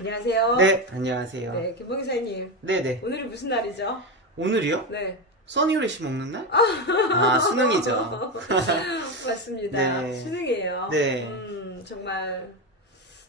안녕하세요. 네, 안녕하세요. 네, 김봉기 사장님. 네네. 오늘이 무슨 날이죠? 오늘이요? 네. 써니후레쉬 먹는 날? 아, 수능이죠. 맞습니다. 네. 수능이에요. 네. 정말,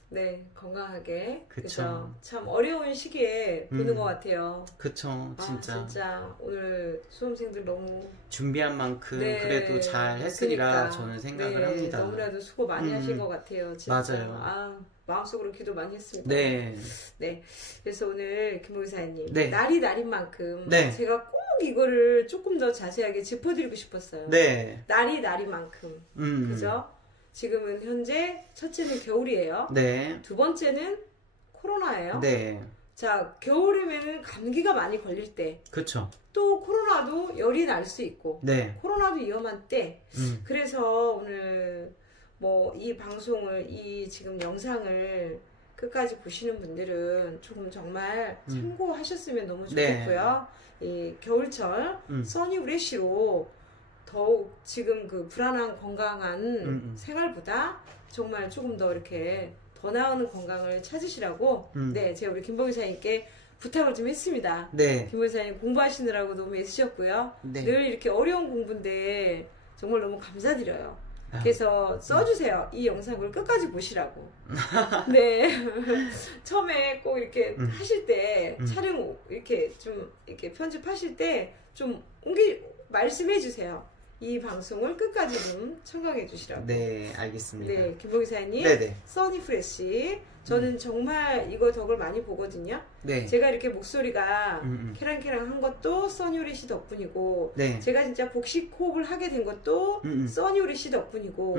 네, 건강하게. 그쵸. 참 어려운 시기에 보는 것 같아요. 그쵸, 진짜. 진짜 오늘 수험생들 너무 준비한 만큼 네, 그래도 잘 했으리라 그러니까. 저는 생각을 네, 합니다. 너무나도 수고 많이 하신 것 같아요. 진짜. 맞아요. 마음속으로 기도 많이 했습니다. 네. 네. 그래서 오늘 김봉기 사장님. 네. 날이 날인 만큼 네. 제가 꼭 이거를 조금 더 자세하게 짚어드리고 싶었어요. 네. 날이 날인 만큼. 그죠? 지금은 현재 첫째는 겨울이에요. 네. 두 번째는 코로나예요. 네. 자, 겨울이면 감기가 많이 걸릴 때. 그쵸. 또 코로나도 열이 날 수 있고. 네. 코로나도 위험한 때. 그래서 오늘 뭐 이 방송을, 이 지금 영상을 끝까지 보시는 분들은 조금 정말 참고하셨으면 너무 좋겠고요. 네. 이 겨울철 써니후레쉬로 더욱 지금 그 불안한 건강한 생활보다 정말 조금 더 이렇게 더 나은 건강을 찾으시라고 네, 제가 우리 김봉기 사장님께 부탁을 좀 했습니다. 네. 김봉기 사장님 공부하시느라고 너무 애쓰셨고요. 네. 늘 이렇게 어려운 공부인데 정말 너무 감사드려요. 그래서 써주세요. 이 영상을 끝까지 보시라고. 네. 처음에 꼭 이렇게 하실 때, 촬영 이렇게 좀 이렇게 편집하실 때 좀 말씀해 주세요. 이 방송을 끝까지 좀 청각해 주시라고. 네, 알겠습니다. 네, 김봉기 사장님. 네네. 써니후레쉬. 저는 정말 이거 덕을 많이 보거든요. 네. 제가 이렇게 목소리가 캐랑캐랑한 것도 써니후레쉬 덕분이고, 네. 제가 진짜 복식 호흡을 하게 된 것도 써니후레쉬 덕분이고,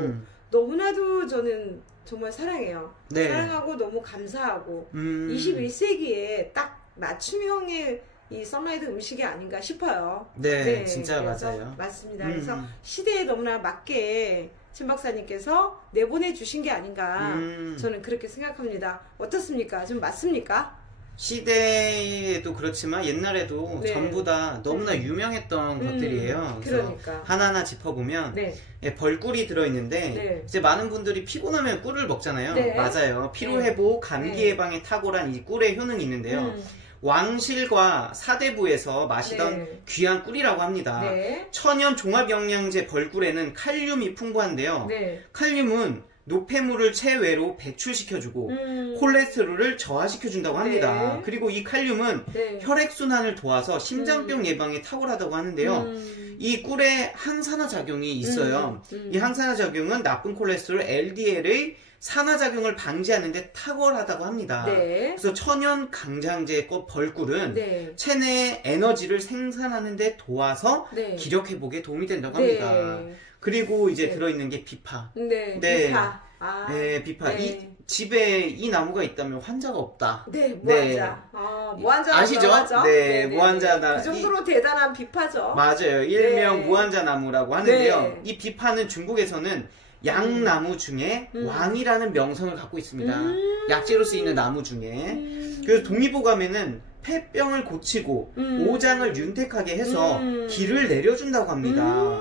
너무나도 저는 정말 사랑해요. 네. 사랑하고 너무 감사하고, 21세기에 딱 맞춤형의 이 썬라이드 음식이 아닌가 싶어요. 네, 진짜 맞아요. 맞습니다. 그래서 시대에 너무나 맞게 친 박사님께서 내보내 주신 게 아닌가 저는 그렇게 생각합니다. 어떻습니까? 좀 맞습니까? 시대에도 그렇지만 옛날에도 네. 전부 다 너무나 유명했던 것들이에요. 그래서 그러니까. 하나하나 짚어보면 네. 예, 벌꿀이 들어있는데 네. 이제 많은 분들이 피곤하면 꿀을 먹잖아요. 네. 맞아요. 피로회복, 감기 예방에 탁월한 이 꿀의 효능이 있는데요. 왕실과 사대부에서 마시던 네. 귀한 꿀이라고 합니다. 네. 천연 종합영양제 벌꿀에는 칼륨이 풍부한데요. 네. 칼륨은 노폐물을 체외로 배출시켜주고 콜레스테롤을 저하시켜준다고 합니다. 네. 그리고 이 칼륨은 네. 혈액순환을 도와서 심장병 예방에 탁월하다고 하는데요. 이 꿀에 항산화 작용이 있어요. 이 항산화 작용은 나쁜 콜레스테롤 LDL의 산화작용을 방지하는 데 탁월하다고 합니다. 네. 그래서 천연 강장제 벌꿀은 네. 체내의 에너지를 생산하는 데 도와서 네. 기력 회복에 도움이 된다고 네. 합니다. 그리고 이제 네. 들어있는 게 비파. 네. 네. 비파. 네, 비파. 네. 이 집에 이 나무가 있다면 환자가 없다. 네, 무한자. 무한자 아시죠? 나무죠? 네, 무한자 나무. 그 정도로 대단한 비파죠. 맞아요. 일명 네. 무한자 나무라고 하는데요. 네. 이 비파는 중국에서는 양나무 중에 왕이라는 명성을 갖고 있습니다. 약재로 쓰이는 나무 중에. 그래서 동의보감에는 폐병을 고치고 오장을 윤택하게 해서 기를 내려준다고 합니다.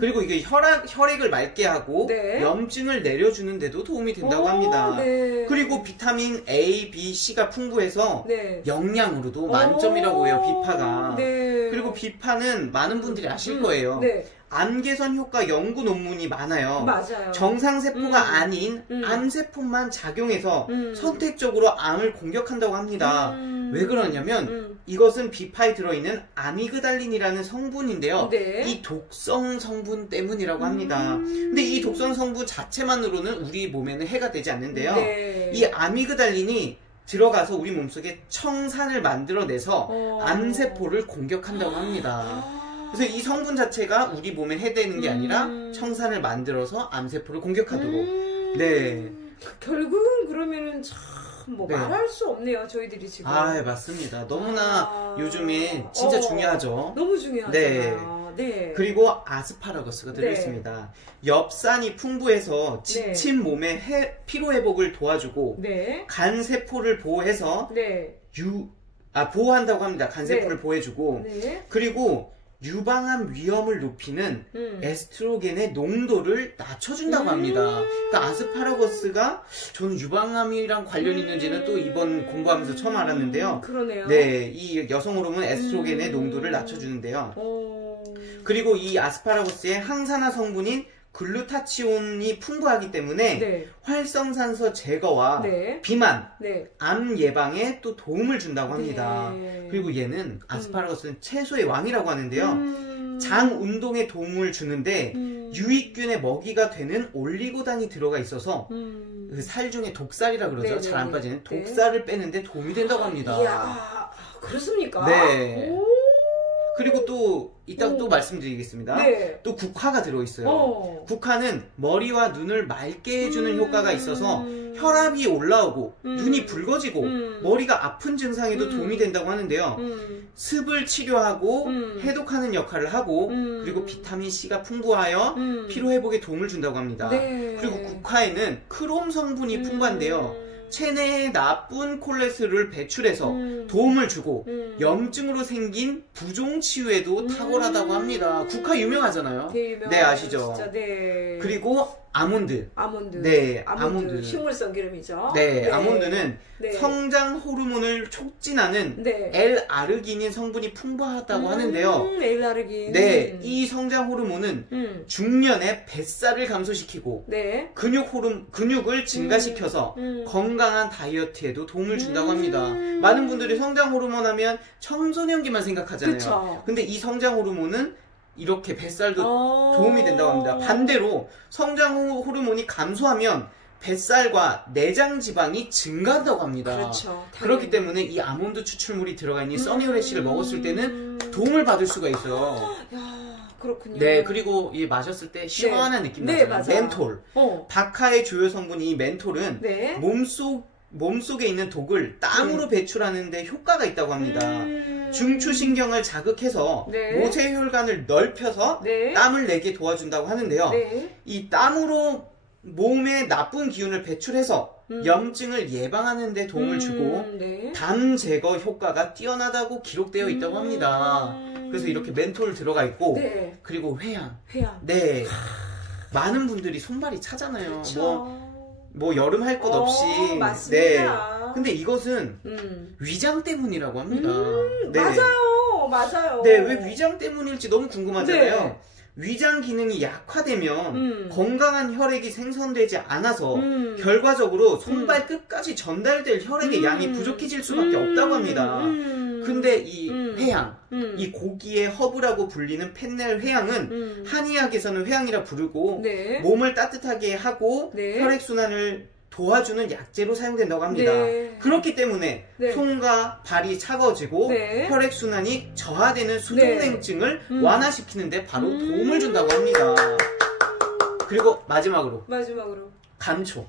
그리고 이게 혈액을 맑게 하고 네. 염증을 내려주는 데도 도움이 된다고 합니다. 네. 그리고 비타민 A, B, C가 풍부해서 네. 영양으로도 만점이라고 해요, 비파가. 네. 그리고 비파는 많은 분들이 아실 거예요. 네. 암 개선 효과 연구 논문이 많아요. 맞아요. 정상세포가 아닌 암세포만 작용해서 선택적으로 암을 공격한다고 합니다. 왜 그러냐면 이것은 비파에 들어있는 아미그달린이라는 성분인데요. 네. 이 독성 성분 때문이라고 합니다. 근데 이 독성 성분 자체만으로는 우리 몸에는 해가 되지 않는데요. 네. 이 아미그달린이 들어가서 우리 몸속에 청산을 만들어내서 암세포를 공격한다고 합니다. 그래서 이 성분 자체가 우리 몸에 해되는 게 아니라 청산을 만들어서 암세포를 공격하도록. 네. 결국은 그러면은 참 뭐 네. 말할 수 없네요. 저희들이 지금. 아, 맞습니다. 너무나 요즘에 진짜 중요하죠. 너무 중요하잖아요. 네. 그리고 아스파라거스가 들어있습니다. 엽산이 풍부해서 지친 몸의 피로회복을 도와주고 네. 간세포를 보호해서 네. 보호한다고 합니다. 간세포를 네. 보호해주고 네. 그리고 유방암 위험을 높이는 에스트로겐의 농도를 낮춰준다고 합니다. 그러니까 아스파라거스가 저는 유방암이랑 관련이 있는지는 또 이번 공부하면서 처음 알았는데요. 그러네요. 네, 이 여성 호르몬 에스트로겐의 농도를 낮춰주는데요. 그리고 이 아스파라거스의 항산화 성분인 글루타치온이 풍부하기 때문에 네. 활성산소 제거와 네. 비만, 네. 암 예방에 또 도움을 준다고 합니다. 네. 그리고 얘는 아스파라거스는 채소의 왕이라고 하는데요. 장 운동에 도움을 주는데 유익균의 먹이가 되는 올리고당이 들어가 있어서 그 살 중에 독살이라 그러죠. 네, 잘 안 네, 빠지는 네. 독살을 빼는데 도움이 된다고 합니다. 이야, 그렇습니까? 네. 오. 그리고 또 이따가 또 말씀드리겠습니다. 네. 또 국화가 들어있어요. 국화는 머리와 눈을 맑게 해주는 효과가 있어서 혈압이 올라오고 눈이 붉어지고 머리가 아픈 증상에도 도움이 된다고 하는데요. 습을 치료하고 해독하는 역할을 하고 그리고 비타민C가 풍부하여 피로회복에 도움을 준다고 합니다. 네. 그리고 국화에는 크롬 성분이 풍부한데요. 체내에 나쁜 콜레스테롤을 배출해서 도움을 주고 염증으로 생긴 부종 치유에도 탁월하다고 합니다. 국화 유명하잖아요. 되게 유명하죠. 네, 아시죠? 진짜, 네. 그리고 아몬드. 아몬드. 네, 아몬드. 식물성 기름이죠. 네, 네. 아몬드는 네. 성장 호르몬을 촉진하는 네. L-아르기닌 성분이 풍부하다고 하는데요. L-아르긴. 네, 이 성장 호르몬은 중년에 뱃살을 감소시키고 네. 근육을 증가시켜서 건강한 다이어트에도 도움을 준다고 합니다. 많은 분들이 성장 호르몬 하면 청소년기만 생각하잖아요. 그쵸. 근데 이 성장 호르몬은 이렇게 뱃살도 도움이 된다고 합니다. 반대로 성장 호르몬이 감소하면 뱃살과 내장 지방이 증가한다고 합니다. 그렇죠. 그렇기 때문에 이 아몬드 추출물이 들어가 있는 써니오레시를 먹었을 때는 도움을 받을 수가 있어요. 야, 그렇군요. 네, 그리고 이 마셨을 때 시원한 느낌 네, 나잖아요. 맞아요. 멘톨. 박하의 주요 성분이 이 멘톨은 네. 몸속에 있는 독을 땀으로 배출하는데 효과가 있다고 합니다. 중추신경을 자극해서 네. 모세혈관을 넓혀서 네. 땀을 내게 도와준다고 하는데요. 네. 이 땀으로 몸에 나쁜 기운을 배출해서 염증을 예방하는 데 도움을 주고 네. 담 제거 효과가 뛰어나다고 기록되어 있다고 합니다. 그래서 이렇게 멘톨 들어가 있고 네. 그리고 회양. 회양. 네. 많은 분들이 손발이 차잖아요. 그렇죠. 뭐 여름 할 것 없이. 맞습니다. 네. 근데 이것은 위장 때문이라고 합니다. 네. 맞아요. 맞아요. 네, 왜 위장 때문일지 너무 궁금하잖아요. 네. 위장 기능이 약화되면 건강한 혈액이 생성되지 않아서 결과적으로 손발 끝까지 전달될 혈액의 양이 부족해질 수밖에 없다고 합니다. 근데 이 회양, 이 고기의 허브라고 불리는 펜넬 회양은 한의학에서는 회양이라 부르고 네. 몸을 따뜻하게 하고 네. 혈액순환을 도와주는 약재로 사용된다고 합니다. 네. 그렇기 때문에 네. 손과 발이 차가워지고 네. 혈액순환이 저하되는 수족냉증을 완화시키는데 바로 도움을 준다고 합니다. 그리고 마지막으로 감초.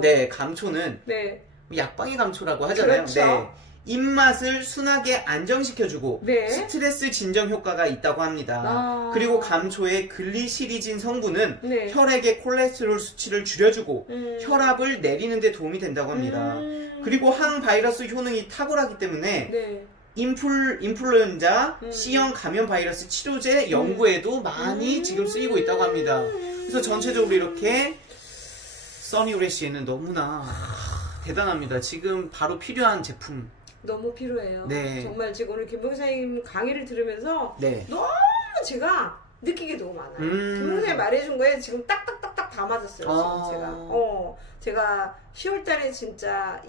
네, 감초는 네. 약방의 감초라고 하잖아요. 그렇죠. 네. 입맛을 순하게 안정시켜주고 네. 스트레스 진정 효과가 있다고 합니다. 그리고 감초의 글리시리진 성분은 네. 혈액의 콜레스테롤 수치를 줄여주고 혈압을 내리는 데 도움이 된다고 합니다. 그리고 항바이러스 효능이 탁월하기 때문에 네. 인플루엔자 C형 감염 바이러스 치료제 연구에도 많이 지금 쓰이고 있다고 합니다. 그래서 전체적으로 이렇게 써니오레시에는 너무나 대단합니다. 지금 바로 필요한 제품. 너무 필요해요. 네. 정말 지금 오늘 김봉사님 강의를 들으면서 네. 너무 제가 느끼게 너무 많아요. 김봉사님 말해준 거에 지금 딱딱딱딱 다 맞았어요. 지금 제가 10월달에 진짜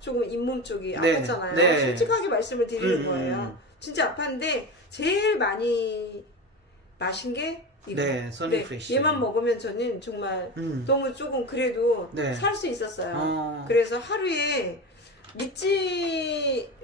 조금 잇몸 쪽이 네. 아팠잖아요. 네. 솔직하게 말씀을 드리는 거예요. 진짜 아팠는데 제일 많이 마신 게 이거. 네, 써니프레쉬. 얘만 먹으면 저는 정말 너무 조금 그래도 살 수 있었어요. 그래서 하루에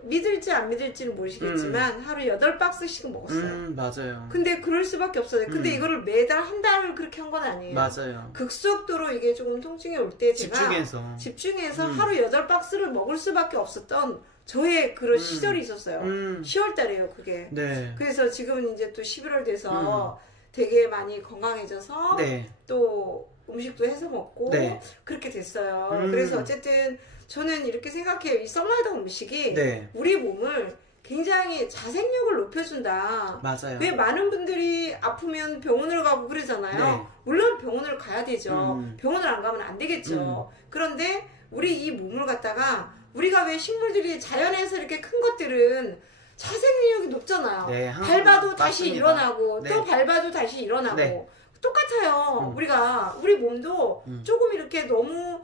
믿을지 안 믿을지는 모르시겠지만 하루 8박스씩은 먹었어요. 맞아요. 근데 그럴 수밖에 없어요. 근데 이거를 매달 한 달을 그렇게 한 건 아니에요. 맞아요. 급속도로 이게 조금 통증이 올 때 제가 집중해서 하루 8박스를 먹을 수밖에 없었던 저의 그런 시절이 있었어요. 10월달에요 그게. 네. 그래서 지금은 이제 또 11월 돼서 되게 많이 건강해져서 네. 또 음식도 해서 먹고 네. 그렇게 됐어요. 그래서 어쨌든 저는 이렇게 생각해요. 이 썰라이더 음식이 네. 우리 몸을 굉장히 자생력을 높여준다. 맞아요. 왜 많은 분들이 아프면 병원을 가고 그러잖아요. 네. 물론 병원을 가야 되죠. 병원을 안 가면 안 되겠죠. 그런데 우리 이 몸을 갖다가 우리가 왜 식물들이 자연에서 이렇게 큰 것들은 자생력이 높잖아요. 네, 밟아도 다시 맞습니다. 일어나고 네. 또 밟아도 다시 일어나고 네. 똑같아요. 우리 몸도 조금 이렇게 너무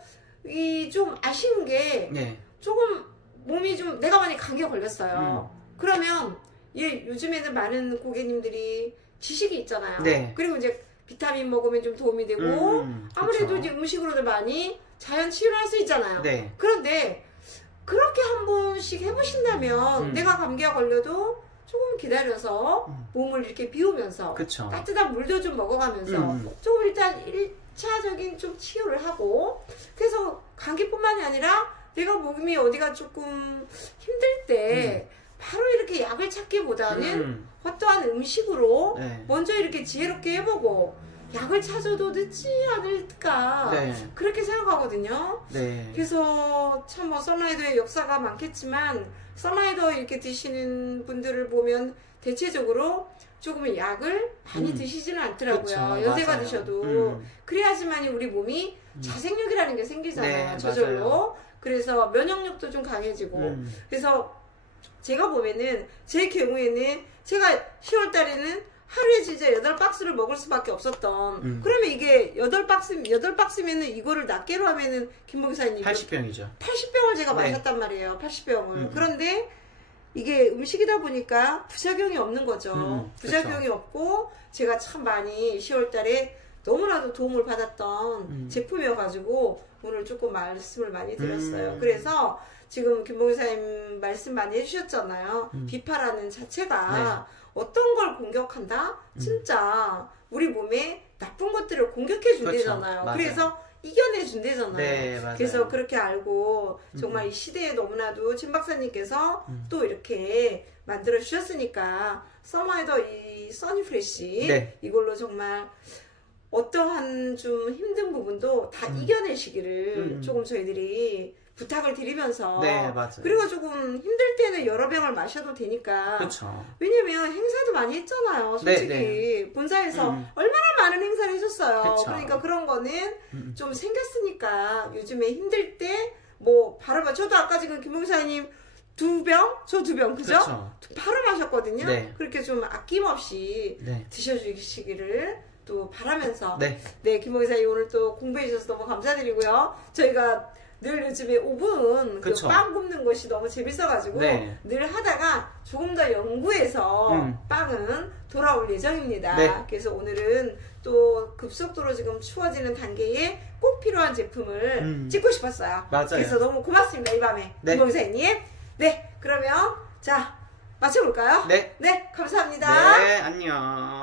좀 아쉬운 게 네. 조금 몸이 좀 내가 많이 감기에 걸렸어요. 그러면 요즘에는 많은 고객님들이 지식이 있잖아요. 네. 그리고 이제 비타민 먹으면 좀 도움이 되고 아무래도 그쵸. 이제 음식으로도 많이 자연 치유를 할 수 있잖아요. 네. 그런데 그렇게 한 번씩 해보신다면 내가 감기가 걸려도 조금 기다려서 몸을 이렇게 비우면서 그쵸. 따뜻한 물도 좀 먹어가면서 조금 일단 1차적인 좀 치유를 하고 그래서 감기뿐만이 아니라 내가 몸이 어디가 조금 힘들 때 바로 이렇게 약을 찾기보다는 어떠한 음식으로 네. 먼저 이렇게 지혜롭게 해보고 약을 찾아도 늦지 않을까 네. 그렇게 생각하거든요. 네. 그래서 참 뭐 썬라이더의 역사가 많겠지만 썬라이더 이렇게 드시는 분들을 보면 대체적으로 조금 약을 많이 드시지는 않더라고요. 그쵸, 연세가 맞아요. 드셔도 그래야지만 우리 몸이 자생력이라는 게 생기잖아요. 네, 저절로. 맞아요. 그래서 면역력도 좀 강해지고 그래서 제가 보면은 제 경우에는 제가 10월 달에는 하루에 진짜 8박스를 먹을 수밖에 없었던 그러면 이게 8박스면은 이거를 낱개로 하면은 김봉사님 80병이죠. 80병을 제가 네. 마셨단 말이에요. 80병을. 그런데 이게 음식이다 보니까 부작용이 없는 거죠. 부작용이 없고 제가 참 많이 10월 달에 너무나도 도움을 받았던 제품이어가지고 오늘 조금 말씀을 많이 드렸어요. 그래서 지금 김봉사님 말씀 많이 해주셨잖아요. 비파라는 자체가 어떤 걸 공격한다? 진짜 우리 몸에 나쁜 것들을 공격해 준대잖아요. 그렇죠. 그래서 이겨내 준대잖아요. 네, 맞아요. 그래서 그렇게 알고 정말 이 시대에 너무나도 진 박사님께서 또 이렇게 만들어 주셨으니까 써마이더 이 써니프레쉬 네. 이걸로 정말 어떠한 좀 힘든 부분도 다 이겨내시기를 조금 저희들이 부탁을 드리면서 네, 맞아요. 그리고 조금 힘들 때는 여러 병을 마셔도 되니까 그렇죠. 왜냐면 행사도 많이 했잖아요. 솔직히 네. 본사에서 얼마나 많은 행사를 해줬어요. 그쵸. 그러니까 그런 거는 좀 생겼으니까 요즘에 힘들 때 뭐 바로 저도 아까 지금 김봉사님 2병? 저 2병 그죠? 그쵸. 바로 마셨거든요. 네. 그렇게 좀 아낌없이 네. 드셔주시기를 또 바라면서 네. 네, 김봉사님 오늘 또 공부해 주셔서 너무 감사드리고요. 저희가 늘 요즘에 오븐 그 그쵸. 빵 굽는 것이 너무 재밌어가지고 네. 늘 하다가 조금 더 연구해서 빵은 돌아올 예정입니다. 네. 그래서 오늘은 또 급속도로 지금 추워지는 단계에 꼭 필요한 제품을 찍고 싶었어요. 맞아요. 그래서 너무 고맙습니다. 이 밤에 네. 김봉사님. 네, 그러면 자 마쳐볼까요? 네. 네, 감사합니다. 네, 안녕.